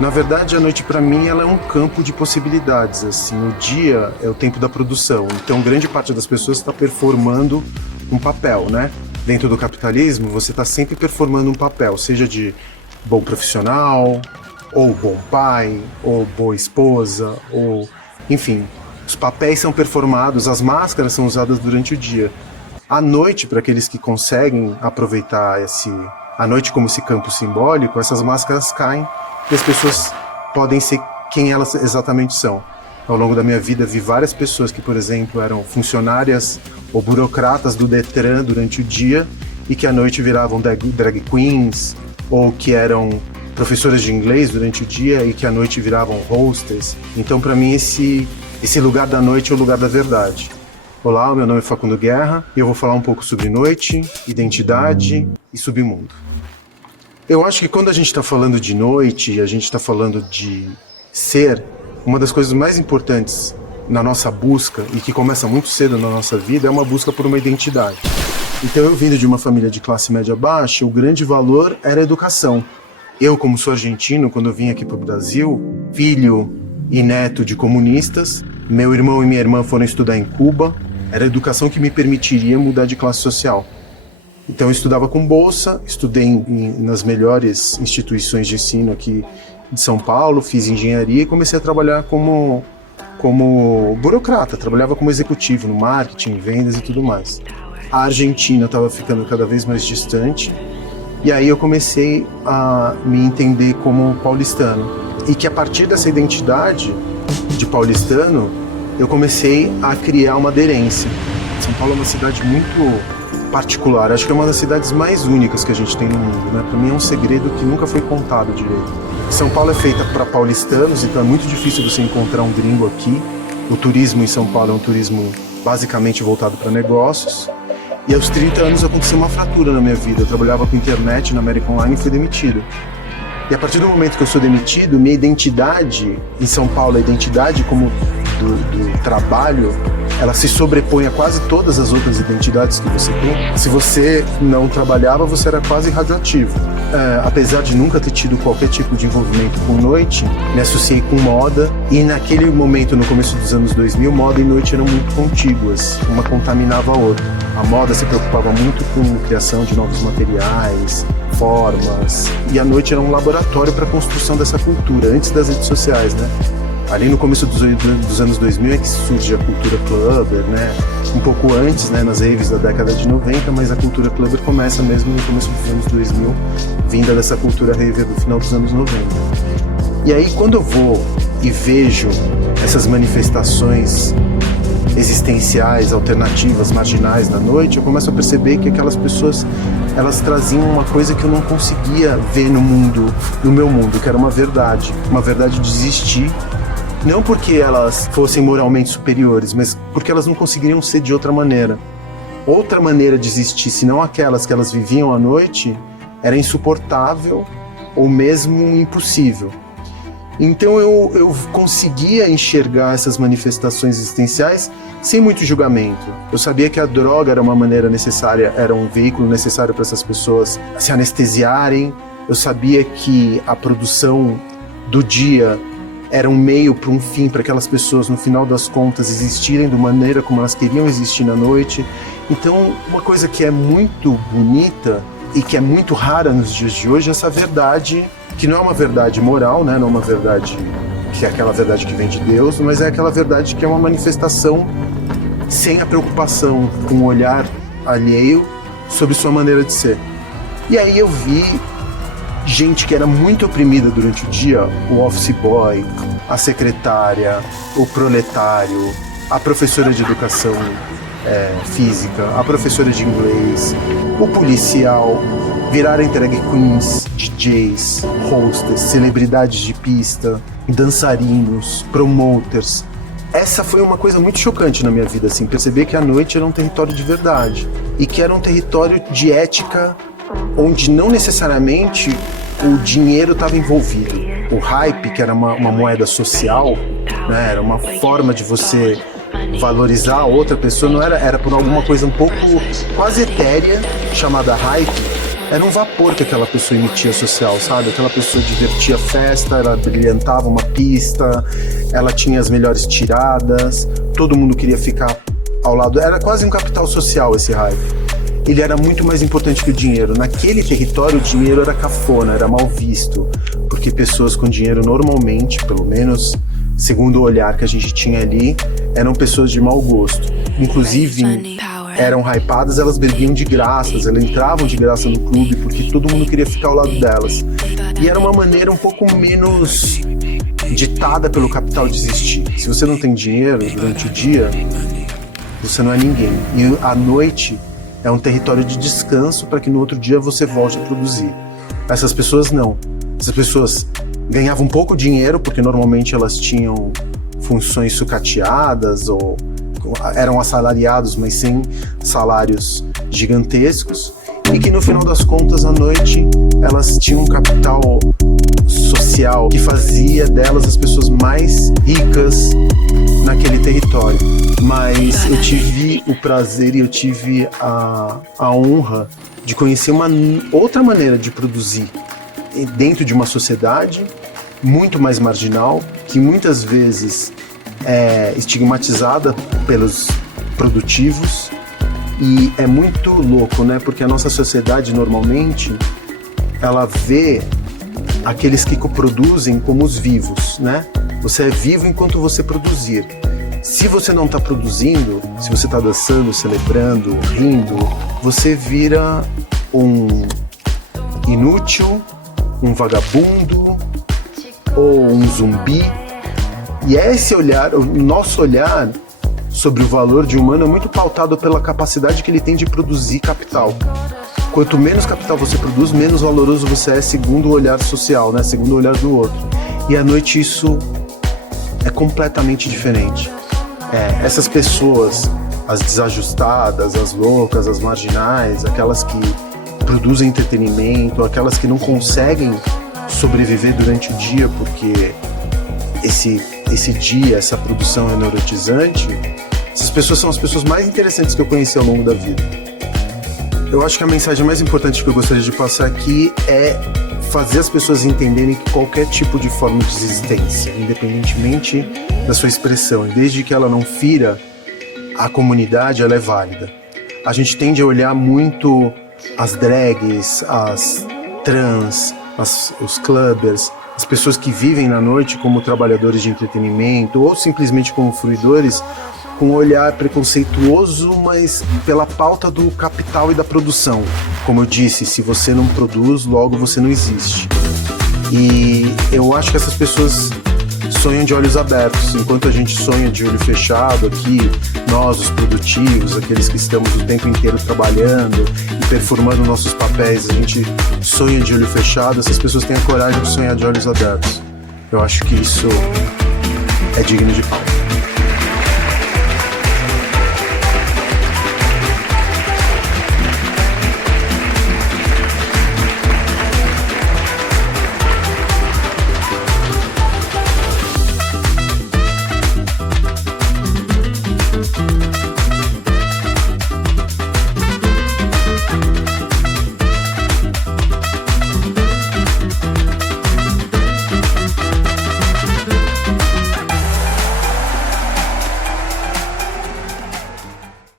Na verdade, a noite para mim ela é um campo de possibilidades. Assim, o dia é o tempo da produção. Então, grande parte das pessoas está performando um papel, né? Dentro do capitalismo, você está sempre performando um papel, seja de bom profissional, ou bom pai, ou boa esposa, ou enfim, os papéis são performados, as máscaras são usadas durante o dia. À noite, para aqueles que conseguem aproveitar a noite como esse campo simbólico, essas máscaras caem e as pessoas podem ser quem elas exatamente são. Ao longo da minha vida, vi várias pessoas que, por exemplo, eram funcionárias ou burocratas do Detran durante o dia e que à noite viravam drag queens, ou que eram professoras de inglês durante o dia e que à noite viravam hostess. Então, para mim, esse lugar da noite é o lugar da verdade. Olá, meu nome é Facundo Guerra e eu vou falar um pouco sobre noite, identidade e submundo. Eu acho que quando a gente está falando de noite, a gente está falando de ser, uma das coisas mais importantes na nossa busca e que começa muito cedo na nossa vida é uma busca por uma identidade. Então, eu vindo de uma família de classe média baixa, o grande valor era a educação. Eu, como sou argentino, quando eu vim aqui para o Brasil, filho e neto de comunistas, meu irmão e minha irmã foram estudar em Cuba, era a educação que me permitiria mudar de classe social. Então eu estudava com bolsa, estudei nas melhores instituições de ensino aqui de São Paulo, fiz engenharia e comecei a trabalhar como burocrata, trabalhava como executivo no marketing, vendas e tudo mais. A Argentina estava ficando cada vez mais distante e aí eu comecei a me entender como paulistano. E que a partir dessa identidade de paulistano, eu comecei a criar uma aderência. São Paulo é uma cidade muito particular, acho que é uma das cidades mais únicas que a gente tem no mundo, né? Para mim é um segredo que nunca foi contado direito. São Paulo é feita para paulistanos, então é muito difícil você encontrar um gringo aqui. O turismo em São Paulo é um turismo basicamente voltado para negócios. E aos 30 anos aconteceu uma fratura na minha vida. Eu trabalhava com internet na American Online e fui demitido. E a partir do momento que eu sou demitido, minha identidade em São Paulo, a identidade como do trabalho, ela se sobrepõe a quase todas as outras identidades que você tem. Se você não trabalhava, você era quase radioativo. Apesar de nunca ter tido qualquer tipo de envolvimento com noite, me associei com moda e naquele momento, no começo dos anos 2000, moda e noite eram muito contíguas, uma contaminava a outra. A moda se preocupava muito com a criação de novos materiais, formas, e a noite era um laboratório para a construção dessa cultura, antes das redes sociais, né? Ali no começo dos anos 2000 é que surge a cultura clubber, né? Um pouco antes, né, nas raves da década de 90, mas a cultura clubber começa mesmo no começo dos anos 2000, vinda dessa cultura rave do final dos anos 90. E aí, quando eu vou e vejo essas manifestações existenciais, alternativas, marginais na noite, eu começo a perceber que aquelas pessoas, elas traziam uma coisa que eu não conseguia ver no meu mundo, que era uma verdade de existir. Não porque elas fossem moralmente superiores, mas porque elas não conseguiriam ser de outra maneira. Outra maneira de existir, se não aquelas que elas viviam à noite, era insuportável ou mesmo impossível. Então eu conseguia enxergar essas manifestações existenciais sem muito julgamento. Eu sabia que a droga era uma maneira necessária, era um veículo necessário para essas pessoas se anestesiarem. Eu sabia que a produção do dia era um meio para um fim, para aquelas pessoas, no final das contas, existirem da maneira como elas queriam existir na noite. Então, uma coisa que é muito bonita e que é muito rara nos dias de hoje é essa verdade, que não é uma verdade moral, né? Não é uma verdade que é aquela verdade que vem de Deus, mas é aquela verdade que é uma manifestação sem a preocupação com o olhar alheio sobre sua maneira de ser. E aí eu vi gente que era muito oprimida durante o dia, o office boy, a secretária, o proletário, a professora de educação física, a professora de inglês, o policial, virarem drag queens, DJs, hostess, celebridades de pista, dançarinos, promoters. Essa foi uma coisa muito chocante na minha vida, assim, perceber que a noite era um território de verdade e que era um território de ética onde não necessariamente o dinheiro estava envolvido. O hype, que era uma moeda social, né, era uma forma de você valorizar a outra pessoa, não era por alguma coisa um pouco quase etérea, chamada hype, era um vapor que aquela pessoa emitia social, sabe? Aquela pessoa divertia a festa, ela brilhantava uma pista, ela tinha as melhores tiradas, todo mundo queria ficar ao lado. Era quase um capital social esse hype. Ele era muito mais importante que o dinheiro. Naquele território, o dinheiro era cafona, era mal visto, porque pessoas com dinheiro normalmente, pelo menos segundo o olhar que a gente tinha ali, eram pessoas de mau gosto. Inclusive, eram hypadas, elas bebiam de graça, elas entravam de graça no clube porque todo mundo queria ficar ao lado delas. E era uma maneira um pouco menos ditada pelo capital de existir. Se você não tem dinheiro durante o dia, você não é ninguém. E a noite é um território de descanso para que no outro dia você volte a produzir. Essas pessoas não. Essas pessoas ganhavam pouco dinheiro, porque normalmente elas tinham funções sucateadas ou eram assalariados, mas sem salários gigantescos, e que no final das contas, à noite, elas tinham um capital social que fazia delas as pessoas mais ricas naquele território. Mas eu tive o prazer e eu tive a honra de conhecer uma outra maneira de produzir dentro de uma sociedade muito mais marginal, que muitas vezes é estigmatizada pelos produtivos. E é muito louco, né? Porque a nossa sociedade normalmente ela vê aqueles que coproduzem como os vivos, né? Você é vivo enquanto você produzir. Se você não está produzindo, se você está dançando, celebrando, rindo, você vira um inútil, um vagabundo ou um zumbi. E é esse olhar, o nosso olhar sobre o valor de um humano é muito pautado pela capacidade que ele tem de produzir capital. Quanto menos capital você produz, menos valoroso você é, segundo o olhar social, né? Segundo o olhar do outro. E à noite isso é completamente diferente. Essas pessoas, as desajustadas, as loucas, as marginais, aquelas que produzem entretenimento, aquelas que não conseguem sobreviver durante o dia porque esse dia, essa produção é neurotizante, essas pessoas são as pessoas mais interessantes que eu conheci ao longo da vida. Eu acho que a mensagem mais importante que eu gostaria de passar aqui é fazer as pessoas entenderem que qualquer tipo de forma de existência, independentemente da sua expressão, e desde que ela não fira a comunidade, ela é válida. A gente tende a olhar muito as drags, as trans, os clubbers, as pessoas que vivem na noite como trabalhadores de entretenimento ou simplesmente como fruidores, com um olhar preconceituoso, mas pela pauta do capital e da produção. Como eu disse, se você não produz, logo você não existe. E eu acho que essas pessoas sonham de olhos abertos, enquanto a gente sonha de olho fechado aqui, nós, os produtivos, aqueles que estamos o tempo inteiro trabalhando e performando nossos papéis, a gente sonha de olho fechado, essas pessoas têm a coragem de sonhar de olhos abertos. Eu acho que isso é digno de palmas.